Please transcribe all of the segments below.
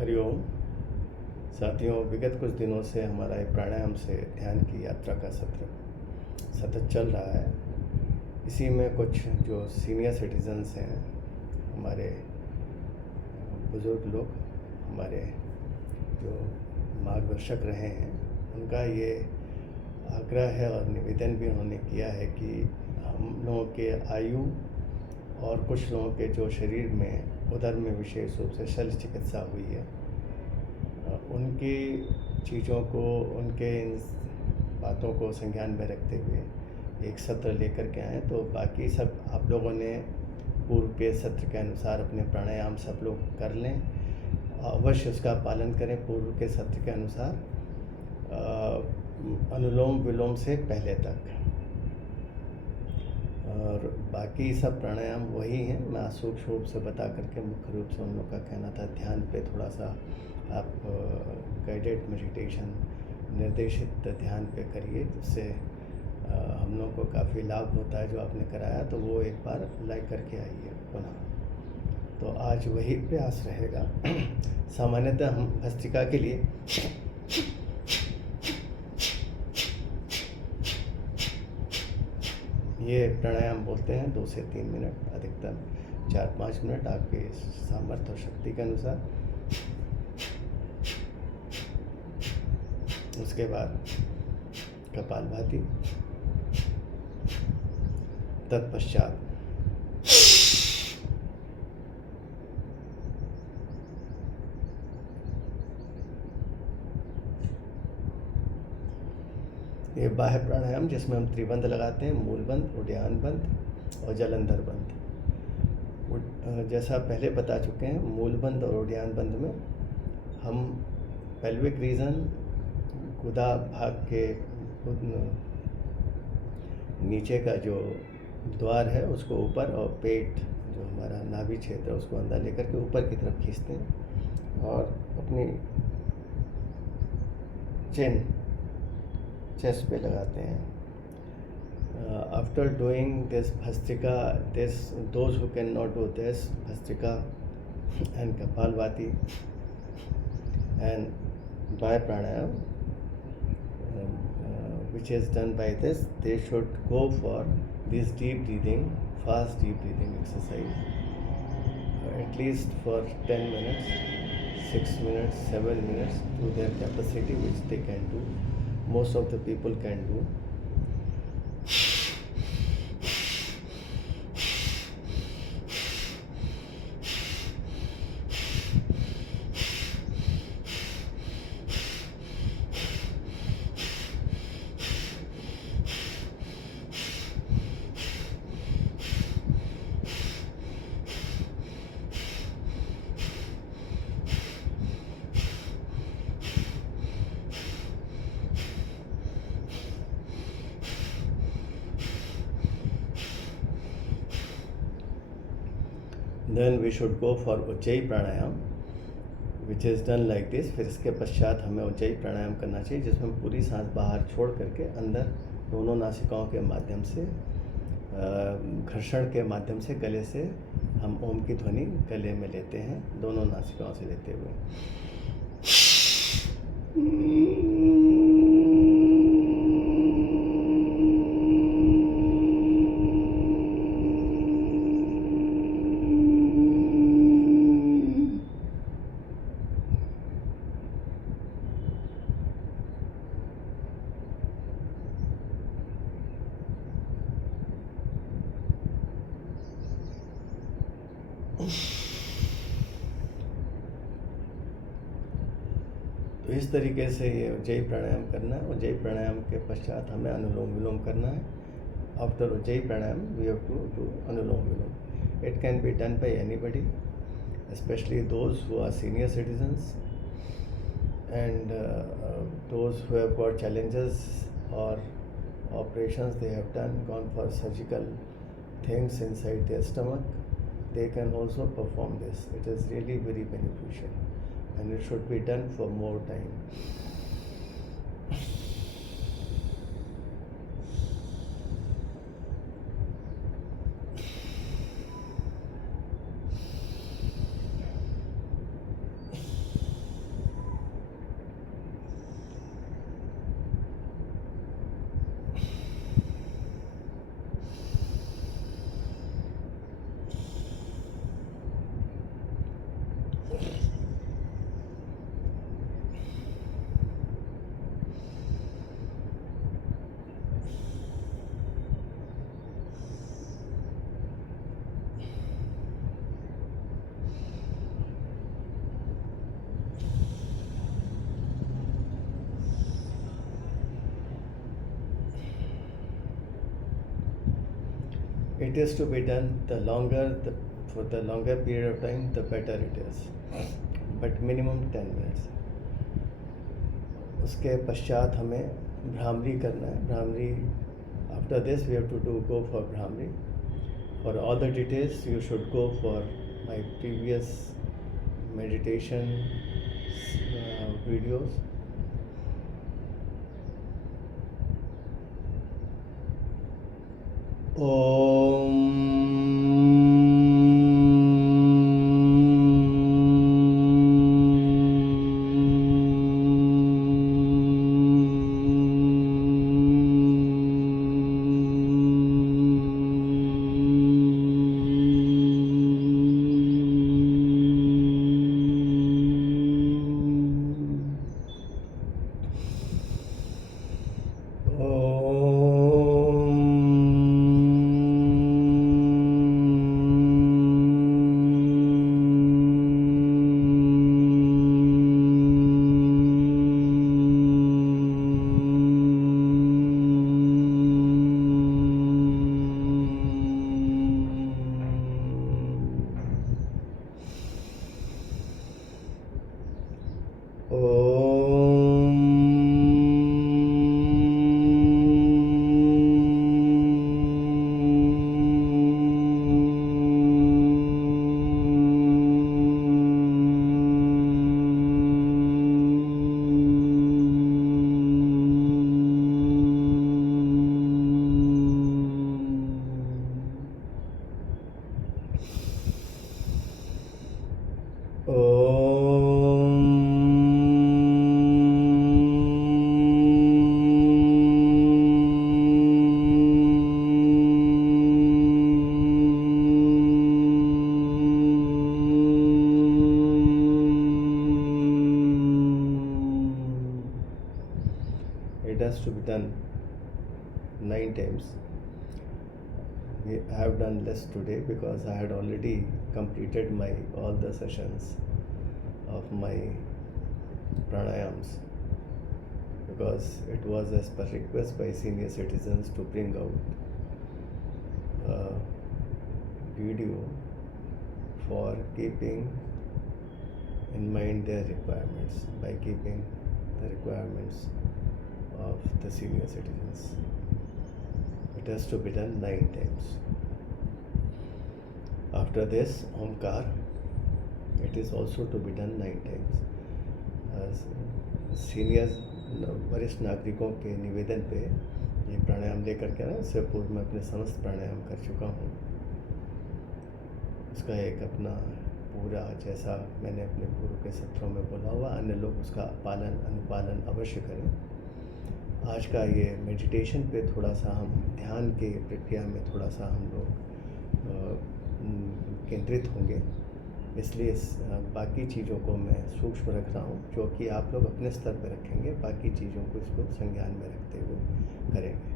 हरिओम साथियों, विगत कुछ दिनों से हमारा ये प्राणायाम से ध्यान की यात्रा का सत्र सतत चल रहा है। इसी में कुछ जो सीनियर सिटीजन्स हैं, हमारे बुज़ुर्ग लोग, हमारे जो मार्गदर्शक रहे हैं, उनका ये आग्रह है और निवेदन भी उन्होंने किया है कि हम लोगों के आयु और कुछ लोगों के जो शरीर में उदर में विशेष रूप से शल्य चिकित्सा हुई है, उनकी चीज़ों को, उनके इन बातों को संज्ञान में रखते हुए एक सत्र लेकर के आए। तो बाकी सब आप लोगों ने पूर्व के सत्र के अनुसार अपने प्राणायाम सब लोग कर लें, अवश्य उसका पालन करें पूर्व के सत्र के अनुसार, अनुलोम विलोम से पहले तक। और बाकी सब प्राणायाम वही हैं। मैं सूक्ष्म रूप से बता करके मुख्य रूप से उन लोगों का कहना था ध्यान पे थोड़ा सा आप गाइडेड मेडिटेशन, निर्देशित ध्यान पे करिए, जिससे हम लोगों को काफ़ी लाभ होता है। जो आपने कराया तो वो एक बार लाइक करके आइए पुनः। तो आज वही प्रयास रहेगा। सामान्यतः हम भस्त्रिका के लिए ये प्राणायाम बोलते हैं 2 से 3 मिनट, अधिकतम 4-5 मिनट आपके सामर्थ्य और शक्ति के अनुसार। उसके बाद कपालभाति, तत्पश्चात ये बाह्य प्राणायाम, जिसमें हम त्रिबंध लगाते हैं, मूलबंध, उड्डयन बंध और जलंधर बंध। जैसा पहले बता चुके हैं, मूलबंध और उड्डयन बंध में हम पेल्विक रीजन, गुदा भाग के नीचे का जो द्वार है उसको ऊपर, और पेट जो हमारा नाभि क्षेत्र है उसको अंदर लेकर के ऊपर की तरफ खींचते हैं और अपनी चेस्ट पे लगाते हैं। After doing this bhastrika, those who cannot do this bhastrika and Kapalbhati and by pranayam, which is done by this, they should go for this deep breathing, fast deep breathing exercise, at least for 10 minutes, 6 minutes, 7 minutes to their capacity, which they can do. Most of the people can do. Then we should go for ujjayi pranayam, which is done like this. फिर इसके पश्चात हमें ujjayi प्राणायाम करना चाहिए, जिसमें हम पूरी सांस बाहर छोड़ करके अंदर दोनों नासिकाओं के माध्यम से, घर्षण के माध्यम से गले से हम ओम की ध्वनि गले में लेते हैं, दोनों नासिकाओं से लेते हुए। तो इस तरीके से ये ujjayi प्राणायाम करना है। ujjayi प्राणायाम के पश्चात हमें अनुलोम विलोम करना है। After ujjayi pranayama we have to do anulom vilom. It can be done by anybody, especially those who are senior citizens and those who have got challenges or operations they have gone for surgical things inside their stomach. They can also perform this. It is really very beneficial and it should be done for more time. it is to be done for the longer period of time, the better it is, but minimum 10 minutes. उसके पश्चात हमें भ्रामरी करना है. Bhramari, after this we have to go for bhramari. For all the details you should go for my previous meditation videos. It has to be done 9 times. I have done less today because I had already completed all the sessions of my pranayams, because it was as per request by senior citizens to bring out a video for keeping in mind their requirements, by keeping the requirements of the senior citizens. It has to be done 9 times. After this Omkar, it is also to be done 9 times. Senior वरिष्ठ नागरिकों के निवेदन पे ये प्राणायाम लेकर के ना, इससे पूर्व मैं अपने समस्त प्राणायाम कर चुका हूँ. उसका एक अपना पूरा, जैसा मैंने अपने पूर्व के सत्रों में बोला हुआ, अन्य लोग उसका अनुपालन अवश्य करें. आज का ये मेडिटेशन पे थोड़ा सा हम ध्यान के प्रक्रिया में थोड़ा सा हम लोग केंद्रित होंगे, इसलिए बाकी चीज़ों को मैं सूक्ष्म रख रहा हूँ, जो कि आप लोग अपने स्तर पर रखेंगे, बाकी चीज़ों को इसको संज्ञान में रखते हुए करेंगे.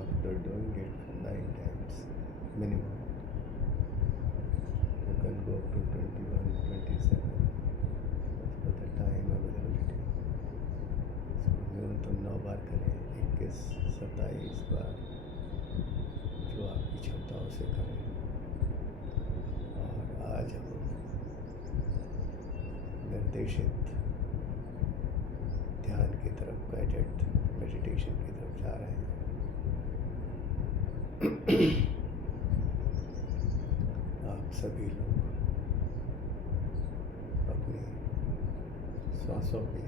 After doing it for 9 times minimum, you can go up to 21, 27 as per the time availability. इसको न्यूनतम 9 बार करें, 21, 27 बार जो आपकी क्षमताओं से करें। और आज हम निर्देशित ध्यान की तरफ, गाइडेड मेडिटेशन की तरफ जा रहे हैं। आप सभी लोग अपनी सांसों पे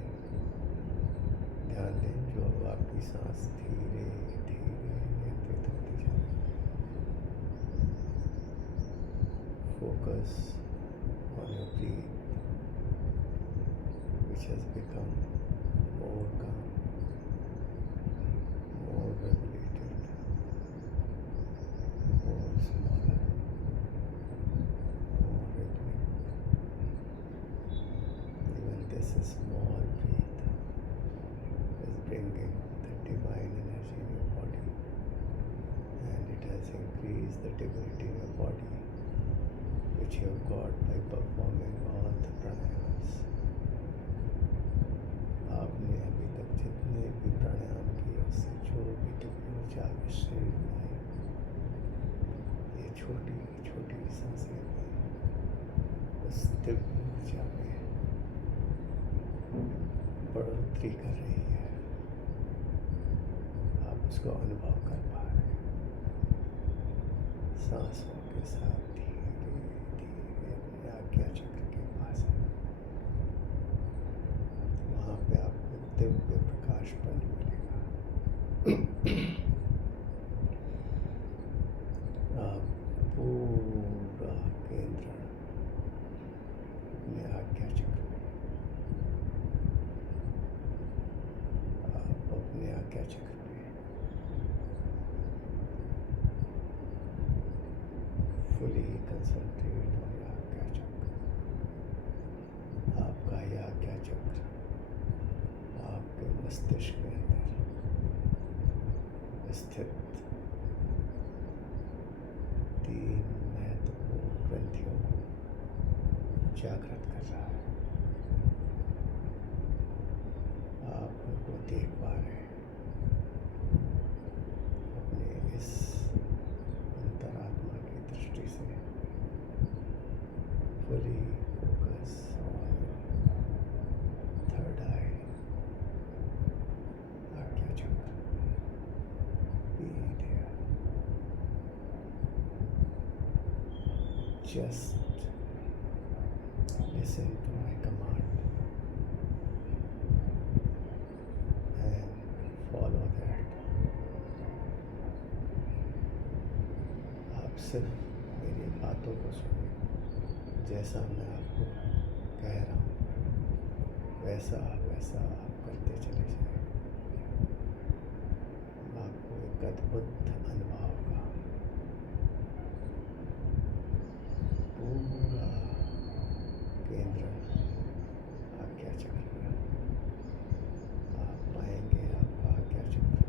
ध्यान दें, जो अब आपकी सांस धीरे धीरे नियंत्रित होती जा रही है। Focus on your breathe which has become more calm, more regulated, more smaller, more rhythmic. Even this small breath is bringing the divine energy in your body, and it has increased the divinity in your body, which you have got by performing all the pranayams. आपने अभी तक जितने भी प्राणायाम किए, उससे जो भी ऊर्जा आपके शरीर में आई, ये छोटी छोटी सांसें भी उस दिव्य ऊर्जा में बढ़ोतरी कर रही है। आप उसको अनुभव कर पा रहे हैं। सांसों के साथ धीरे धीरे अपने आज्ञा चक्र के पास है। वहाँ पे आपको दिव्य प्रकाश बन मिलेगा। आप पूरा केंद्र अपने आज्ञा चक्र में, आप अपने आज्ञा चक्र में फुली कंसंट्रेट ऑन आज्ञा चक्र। आपका यह आज्ञा चक्र आपके मस्तिष्क के अंदर स्थित 3 महत्वपूर्ण ग्रंथियों को जागृत कर रहा है। आप उनको देख पा रहे हैं अपने इस अंतरात्मा की दृष्टि से। फुली फोकस ऑन थर्ड आई, आज्ञा चक्र। Be there. Just listen to my command and follow that. आप सिर्फ मेरी बातों को सुनिए, जैसा मैं आपको कह रहा हूँ वैसा वैसा आप करते चले जाएं। आपको एक अद्भुत अनुभव होगा। पूरा केंद्र आज्ञा चक्र में आप पाएंगे। आपका आज्ञा चक्र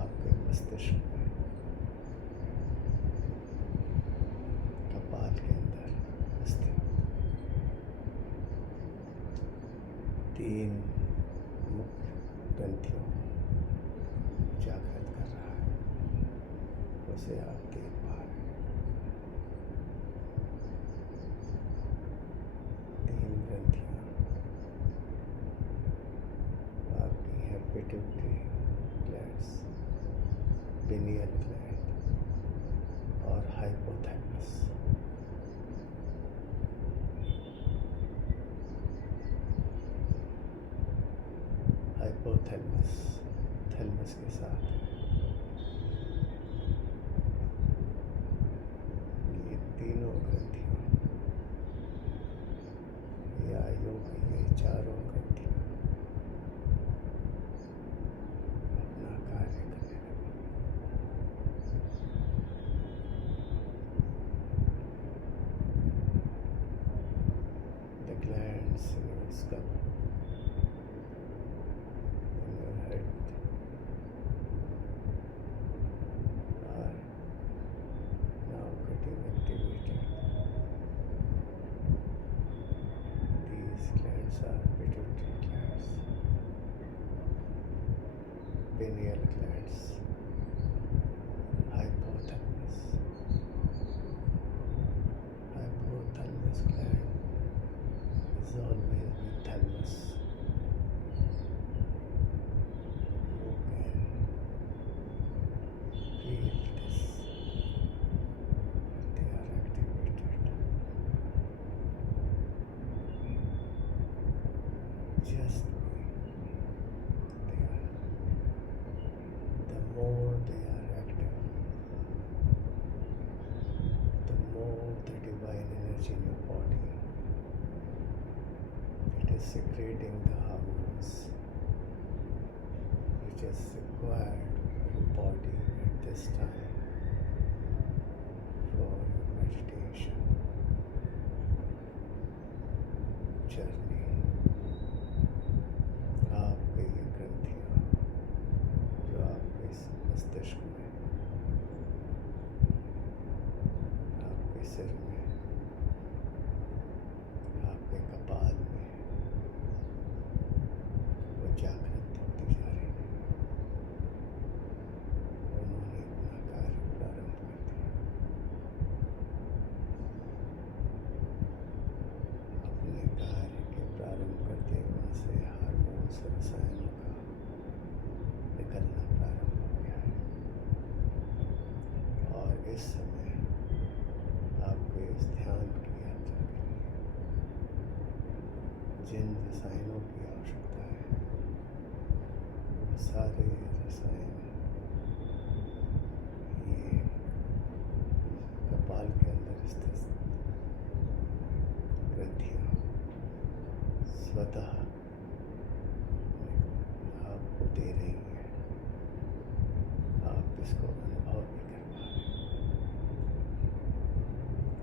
आपके मस्तिष्क में, कपाल के अंदर स्थित 3 मुख्य ग्रंथियों को जागृत कर रहा है। उसे आप देख पा रहे हैं। 3 ग्रंथियाँ पिट्यूटरी ग्लैंड्स, पिनियल ग्लैंड और हाइपोथैलेमस। हाइपोथैलेमस थैलेमस के साथ ये तीनों ग्रंथियाँ या ये चारों ग्रंथियाँ अपना कार्य करने लगी। The glands in your skull, in your head, are now getting activated. These glands are pituitary glands, pineal glands, hypothalamus. Hypothalamus gland is always with thalamus. You can feel this. They are activated. Just they are. The more they are active, the more the divine energy in your body, it is secreting the hormones which is required for your body at this time for your meditation journey. आपके ये ग्रंथियाँ जो आपके इस मस्तिष्क में, आपके सिर में, आपके कपाल में वो जागृत होती जा रही है। उन्होंने अपना कार्य प्रारंभ कर दिया। अपने कार्य के प्रारंभ करते वहाँ से हार्मोन्स रसायनों का निकलना प्रारंभ हो गया है। और इस समय आपके इस ध्यान की यात्रा के लिए जिन रसायनों की आवश्यकता है वो सारे रसायन ये कपाल के अंदर स्थित ग्रंथियाँ स्वतः आपको दे रही हैं। आप इसको अनुभव भी कर पा रहे हैं।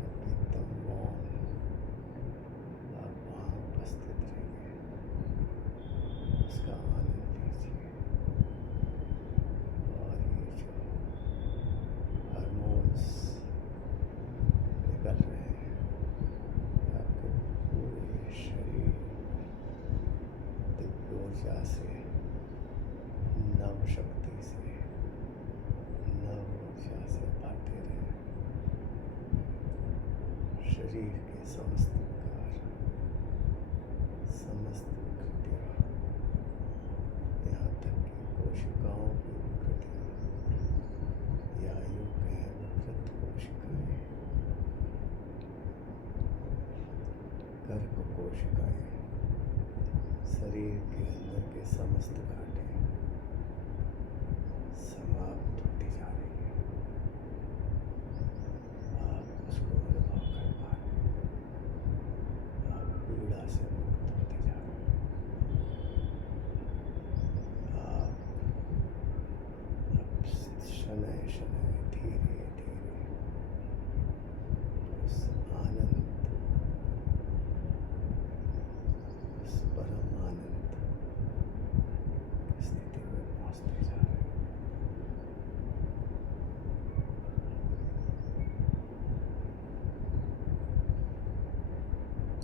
अब एकदम मौन आप वहाँ उपस्थित रहिए, उसका आनंद लीजिए। और ये जो हार्मोन्स निकल रहे हैं आपके पूरे शरीर दिव्य ऊर्जा से, नव शक्ति से, नव ऊर्जा से भरते रहे। शरीर के समस्त विकार, समस्त विकृतियाँ, यहाँ तक कि कोशिकाओं की विकृतियाँ या यूँ कहें विकृत कोशिकाएँ, गर्भ कोशिकाएँ, शरीर के अंदर के समस्त घाटे समाप्त होती जा रही है। आप उसको अनुभव कर पा रहे हैं। आप पीड़ा से मुक्त होते जा रहे हैं। आप अब शनय शनय धीरे धीरे उस आनंद, उस परम आनंद की स्थिति में पहुँचते जा रहे हैं।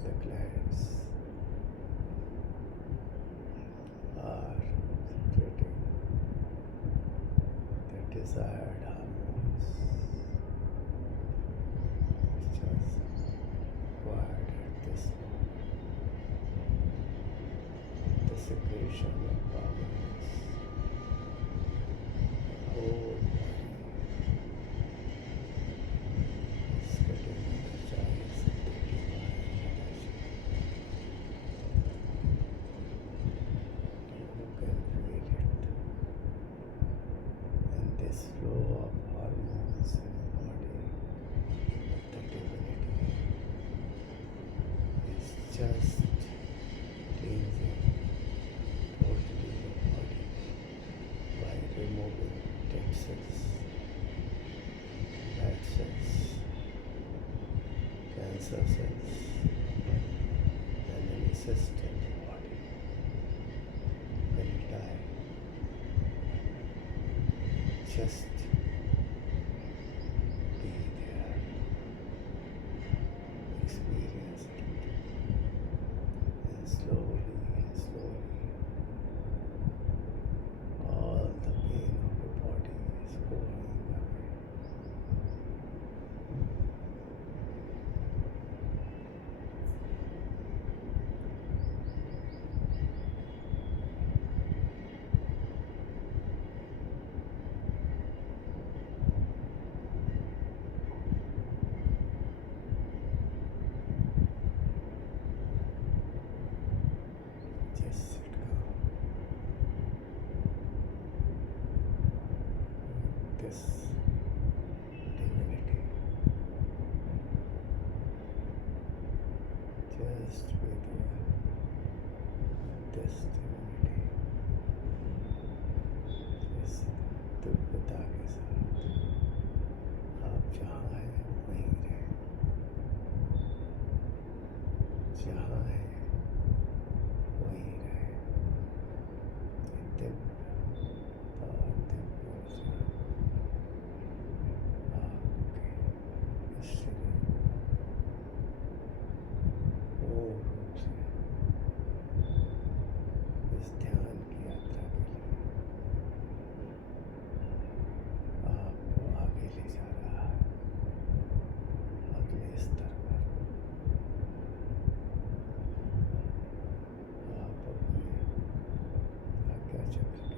The glands are secreting the desired hormones which are required at this moment. The vibration of awareness. Whole body is getting energized with the divine energy. You can feel it. And this flow of hormones in the body with the divinity is just cleansing totally the body by removing dead cells, bad cells, cancer cells, enemy cyst in the body will die. Just be there, experience it, and slowly, all the pain of your body is going away. Just sit calm. This divinity, just be there. This divinity, इस दिव्यता के साथ आप जहाँ हैं वहीं रहें, जहाँ हैं वहीं रहें। दिव्य पार्थिव ऊर्जा आपके इस शरीर को पूर्ण रूप से इस ध्यान की यात्रा के लिए आपको आगे ले जा रहा है, अगले स्तर पर। आप अपने आज्ञा चक्र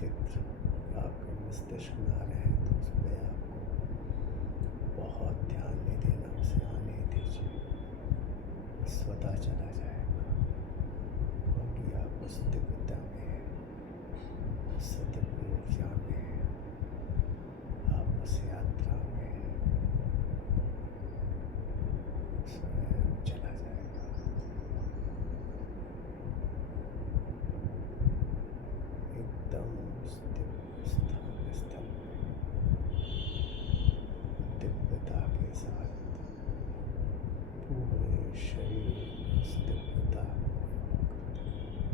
चित्र आपके मस्तिष्क में आ रहे हैं तो उस पर आपको बहुत ध्यान नहीं देना, उसे आने दीजिए, स्वतः चला जाएगा, क्योंकि आप उस दिव्यता में, उस दिव्य ऊर्जा में, आप उस यात्रा में स्वयं चला जाएगा। एकदम उस दिव्य स्थल में दिव्यता के साथ पूरे शरीर में उस दिव्यता को अनुभव करते हैं।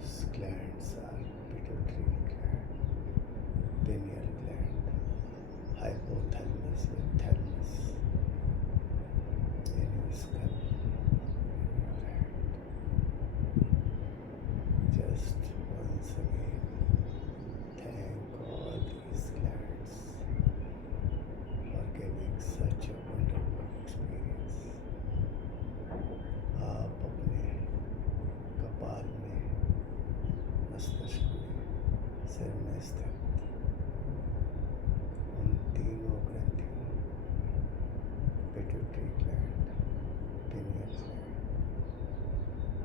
Those glands are pituitary gland, pineal gland, hypothalamus with thalamus in your skull, in your head. Just once again, thank all these glands for giving such a wonderful experience. आप अपने कपाल में, मस्तिष्क में, सिर में स्थित उन तीनों ग्रंथियों, pituitary gland, pineal gland,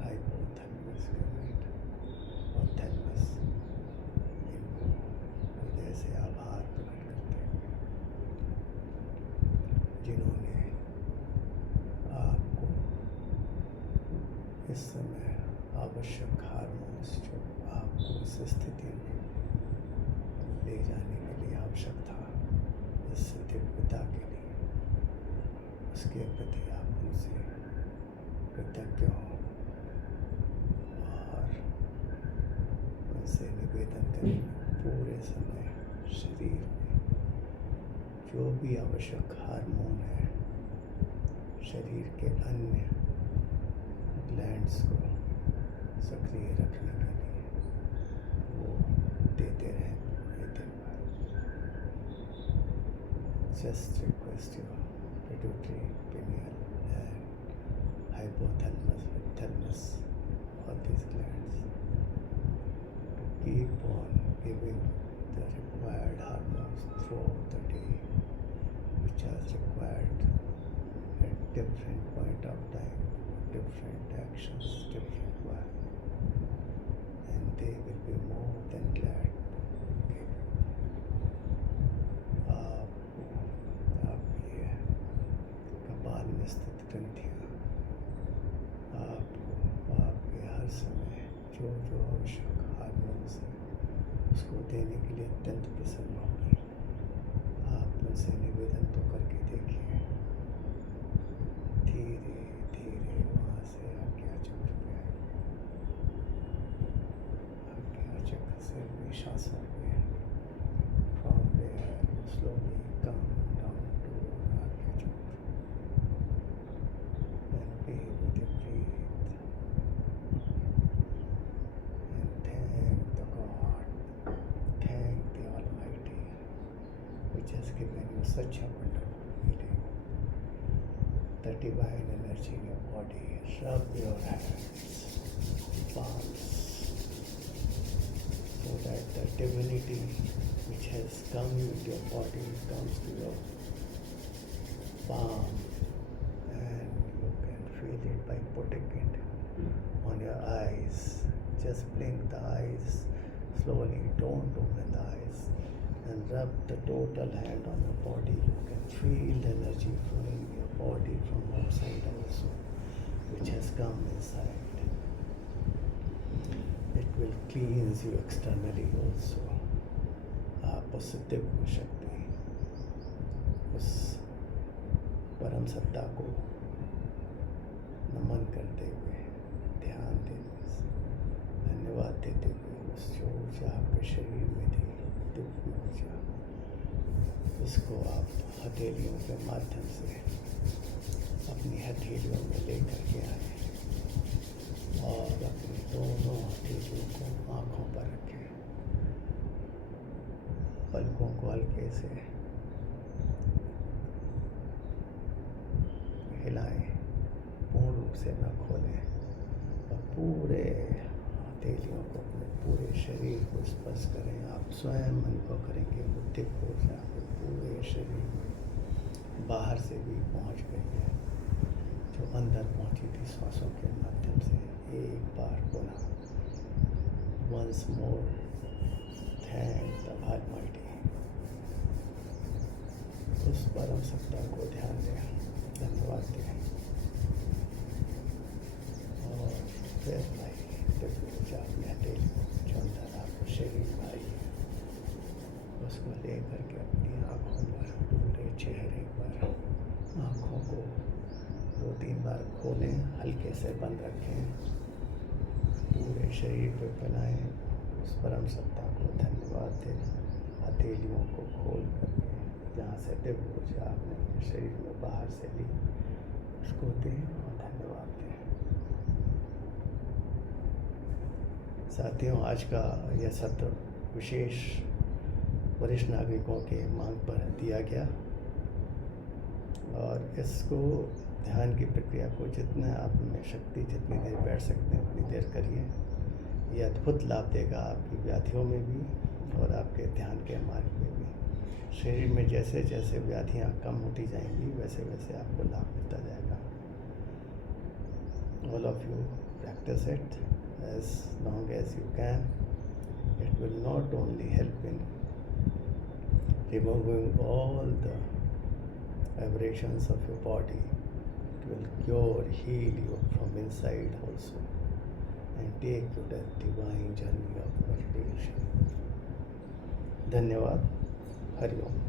hypothalamus gland और थैलेमस, इनको हृदय से आभार प्रकट करते हैं जिन्होंने आपको इस समय आवश्यक हार्मोन्स जो आपको इस स्थिति में ले जाने के लिए आवश्यक था, इस दिव्यता के लिए, उसके प्रति आप उनसे कृतज्ञ हो और उनसे निवेदन करें पूरे समय शरीर में जो भी आवश्यक हार्मोन है शरीर के अन्य ग्लैंड्स को सक्रिय रखने के लिए वो देते रहें पूरे दिन भर. Just request your pituitary, pineal and hypothalamus with thalamus, all these glands, to keep on giving the required hormones throughout the day, which are required at different point of time, different actions, different work, and they will be more than glad to give. आप ये कपाल में स्थित ग्रंथियाँ आपको आपके हर समय जो जो आवश्यक हार्मोन्स हैं उसको देने के लिए अत्यंत प्रसन्न होंगी. आप उनसे निवेदन तो करके देखिए. धीरे धीरे वहाँ से आज्ञा चक्र पे आए, आज्ञा चक्र से निश्वासों में from there slowly come down to आज्ञा चक्र. Then be with your breath and thank the God, thank the Almighty which has given you such a wonderful feeling. The divine energy in your body. Rub your hands, palms, so that the divinity which has come into your body comes to your palm, and you can feel it by putting it on your eyes. Just blink the eyes slowly, don't open the eyes, and rub the total hand on your body. You can feel the energy flowing in your body from outside also, which has come inside. It will cleanse you externally also. आप उस दिव्य शक्ति, उस परम सत्ता को नमन करते हुए, ध्यान देते हुए, धन्यवाद देते हुए उस जो ऊर्जा आपके शरीर में थी, दिव्य ऊर्जा, उसको आप हथेलियों के माध्यम से अपनी हथेलियों में लेकर के आए और अपनी दोनों हथेलियों को आँखों पर रखें. पलकों को हल्के से हिलाएं, पूर्ण रूप से न खोलें और पूरे हथेलियों को अपने पूरे शरीर को स्पर्श करें. आप स्वयं अनुभव करेंगे वो दिव्य ऊर्जा आपके पूरे शरीर में बाहर से भी पहुंच गई है, जो अंदर पहुंची थी श्वासों के माध्यम से. एक बार पुनः once more thank the Almighty. उस परम सत्ता को ध्यान दें, धन्यवाद दें और फिर भाई दिव्य ऊर्जा अपने हथेली जो अंदर आपके शरीर में आई है उसको ले करके अपनी आँखों पर, पूरे चेहरे पर आँखों को 2-3 बार खोलें, हल्के से बंद रखें, पूरे शरीर पे फैलाएं, उस परम सत्ता को धन्यवाद दें। हथेलियों को खोल करके जहाँ से दिव्य ऊर्जा आपने अपने शरीर में बाहर से ली उसको दें और धन्यवाद दें। साथियों, आज का यह सत्र विशेष वरिष्ठ नागरिकों के मांग पर दिया गया और इसको ध्यान की प्रक्रिया को जितना आप में शक्ति जितनी देर बैठ सकते हैं उतनी देर करिए। ये अद्भुत लाभ देगा आपकी व्याधियों में भी और आपके ध्यान के मार्ग में भी। शरीर में जैसे जैसे व्याधियाँ कम होती जाएंगी वैसे वैसे आपको लाभ मिलता जाएगा। All of you practice it as long as you can. It will not only help in removing all the aberrations of your body, it will cure, heal you from inside also and take you the divine journey of meditation. धन्यवाद। हरि ओम।